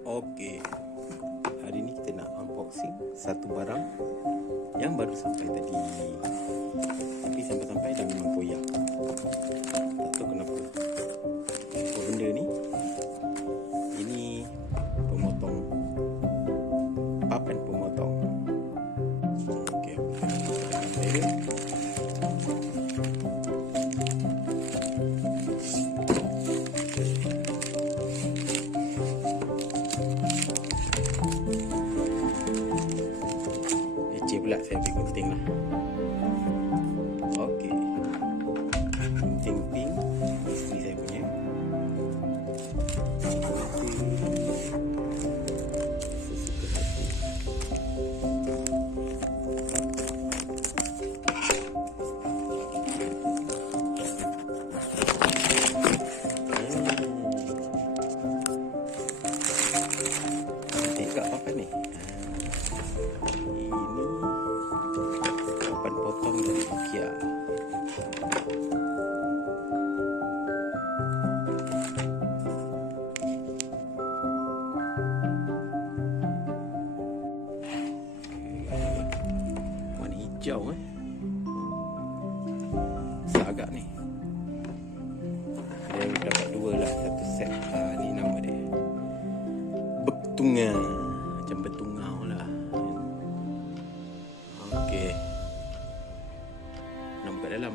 Okey, hari ni kita nak unboxing satu barang yang baru sampai tadi. Tapi sampai-sampai dah memang koyak. Tak tahu kenapa. Apa benda ni? Ini pemotong Papan Pemotong. Okey, saya pula saya ambil gunting lah. Okey, gunting pink isteri saya punya. Cantik kat papan ni. Papan potong dari Ikea. Warna hijau agak ni. Dia dapat dua lah, satu set. Ni nama dia Bergtunga. Macam bertungau lah. Okey, nak buka dalam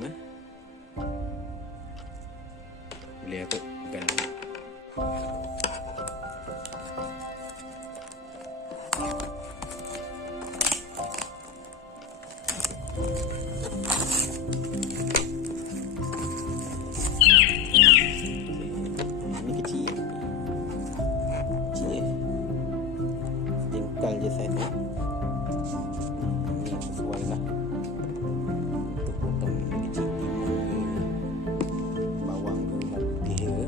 boleh aku buka dalam. Ini kecil je, tingkal je saya ni. Ini sesuai lah untuk potong kecil ke bawang ke putih ke.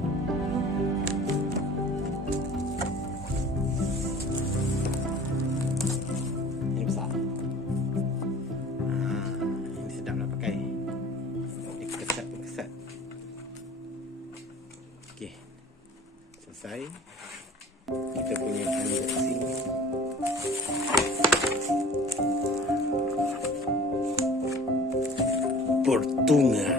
Ini besar. Ini sedap nak pakai. Dia kesat. Okey, selesai kita punya unboxing. Bergtunga.